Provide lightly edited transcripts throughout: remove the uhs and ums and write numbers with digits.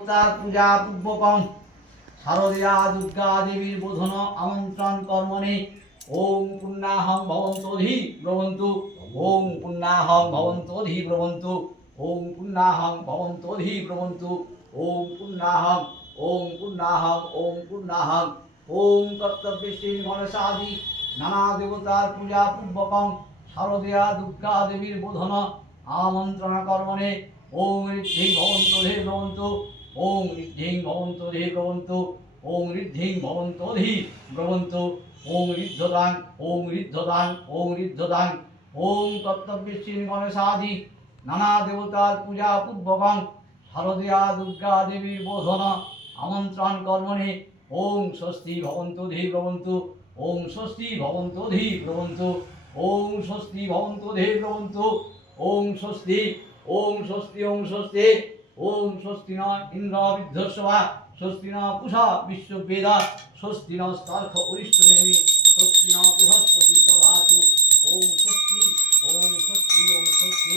তার পূজা পূর্বকং শারদীয়া দুর্গা দেবীর বোধন আমন্ত্রণ কর্মণি ওম পুণ্যাহং ভবন্তোধি ব্রবন্তু ওম পুণ্যাহং ভবন্তোধি ব্রবন্তু ওম পুণ্যাহং ভবন্তোধি ব্রবন্তু ওম পুণ্যাহং ওম পুণ্যাহং ওম পুণ্যাহং ওম কর্তব্যশ্রী গণেশাদি নানা দেবতার পূজা পূর্বকং শারদীয়া দুর্গা দেবীর বোধন আমন্ত্রণ কর্মণে ওম ঋদ্ধিং ভবন্তোধি ব্রবন্তু ওম ঋদ্ধিং ভবন্তোধি ব্রবন্তু ওম ঋদ্ধিং ভবন্তোধি ব্রবন্তু ওম ঋদ্ধদাং ওম ঋদ্ধদাং ওম ঋদ্ধদাং ওম কর্তব্যশ্রী গণেশাদি নানা দেবতার পূজা পূর্বকং শারদীয়া দুর্গা দেবীর বোধন আমন্ত্রণ কর্মণে ওম স্বস্তি ভবন্তোধি ব্রবন্তু ওম স্বস্তি ভবন্তোধি ব্রবন্তু ওম স্বস্তি ভবন্তোধি ব্রবন্তু ওম স্বস্তি ওম স্বস্তি ওম স্বস্তি ওম স্বস্তি ন ইন্দ্র বিদ্ধস্বা স্বস্তি ন পুষা বিশ্ববেদা স্বস্তি ন স্তার্ক অরিষ্টনেমি স্বস্তি ন বৃহস্পতি দধাতু ওম স্বস্তি ওম স্বস্তি ওম স্বস্তি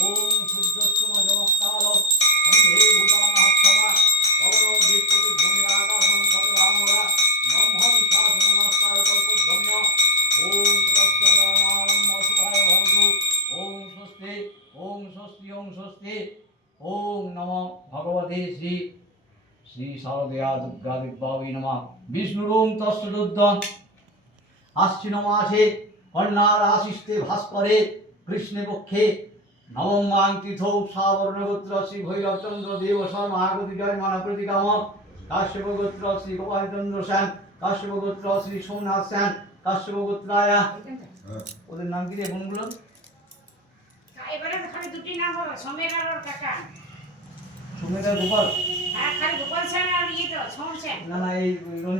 ওম সূর্যস্য নমস্কার সন্ধে ভূতানঃ সবা পবনো দীপ্তি ভূমিরাকাশং সদরামরা ব্রহ্মং শাসন নমস্কার কল্পধ্বম্য ওম তৎসদারম্ভ শুভায় ভবতু ওম স্বস্তি ওম স্বস্তি ওম স্বস্তি ওম নমো ভগবতে শ্রী শ্রী শারদীয়া দুর্গা দেবী নমঃ বিষ্ণুরোম তস্যদুদ্ধ আশ্বিন মাসে কন্যা রাশিস্তে ভাস্করে কৃষ্ণে পক্ষে নবম মাং তীর্থ সাবর্ণগোত্র শ্রী ভৈরবচন্দ্র দেব শর্মা আগতি জয় মান প্রতিকাম কাশ্যপ গোত্র শ্রী গোপালচন্দ্র সেন কাশ্যপ গোত্র শ্রী সোমনাথ সেন কাশ্যপ গোত্রায়া ওদের নাম কি রে বোনগুলো এবারে খালি দুটি নাম হবে সমের আর কাকা সুমেধা গোপাল হ্যাঁ খালি গোপাল সেন আর ইয়ে তো সোম সেন না না এই